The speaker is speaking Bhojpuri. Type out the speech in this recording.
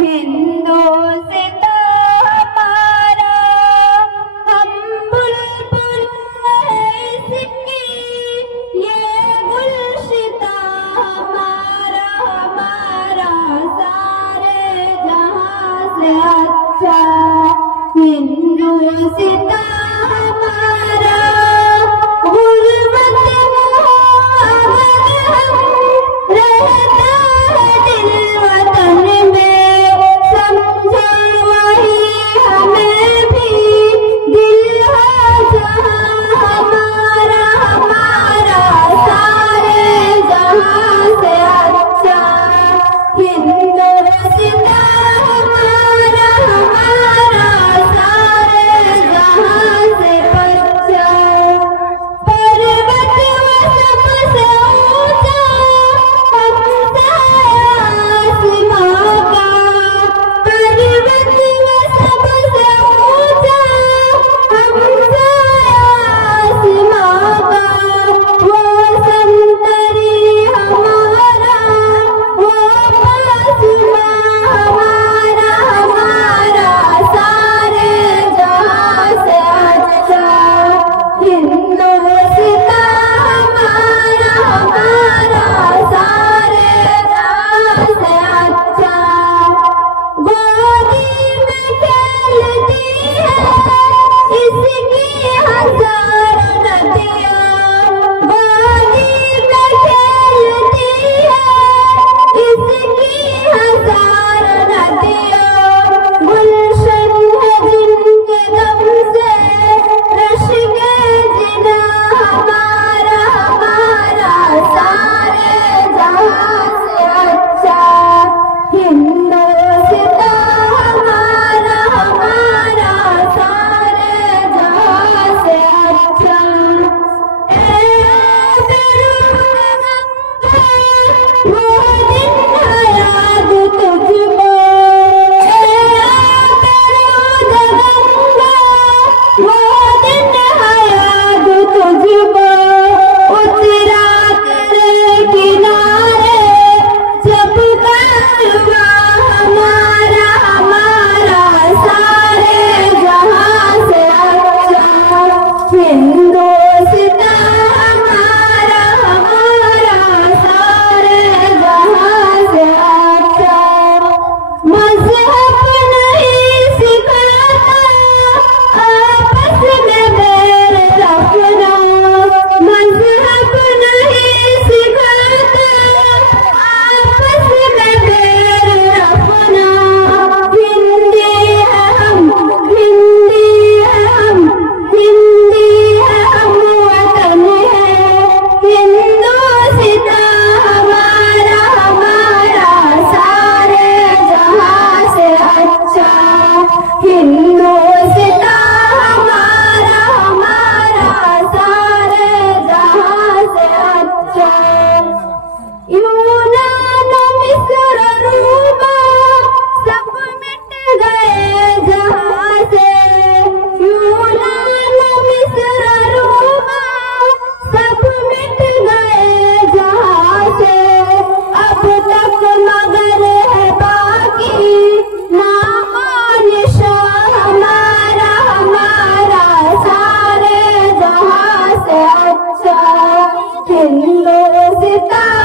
हिंदुस्तान हमारा, हम बुलबुल इसकी, ये गुलशिता हमारा, हमारा सारे जहां से अच्छा हिंदुस्तान हमारा। गुर्बत में अगर हम रहता है दिल वतन में, समझा वही हमें भी दिल है जहां हमारा, हमारा सारे जहां से अच्छा हिंदुस्तान हमारा, हमारा सारे जहां से अच्छा। पर्वत व सबसे ऊंचा हमसा आसमां का, पर्वत व सबसे ऊंचा हमसा आसमां का, वो संतरी हमारा, वो आसमां हमारा, हमारा सारे जहां से अच्छा हिंदुस्तान हमारा, हमारा सारे जहां से अच्छा। गोदी में खेलती है इसकी हजारों नदियां, गोदी में खेलती है इसकी हजारों नदियां, गुलशन है जिनके दम से रश के जिना हमारा, हमारा सारे जहां से अच्छा हिंदुस्तान हमारा, हमारा सारे जहां से अच्छा। वो दिन है याद तुझको, वो दिन है याद तुझको, उस रात रे किनारे जब कारवां हमारा, हमारा सारे जहां से अच्छा हिंदुस्तान हमारा, हमारा सारे जहां से अच्छा। मज़हब नहीं सिखाता आपस में बैर रखना, मज़हब नहीं सिखाता आपस में बैर रखना। हिंदी है हम, हिंदी है हम, हिंदी है हम, वतन है हिंदुस्तान हमारा, हमारा सारे जहां से अच्छा हिंदुस्तान हमारा, हमारा सारे जहां से अच्छा। यूनान मिस्र रूमा सब मिट गए जहां से, यूनान मिस्र रूमा सब मिट गए जहां से, अब तक मगर है बाकी नामा निशान हमारा, हमारा सारे जहां से अच्छा हिंदुस्तान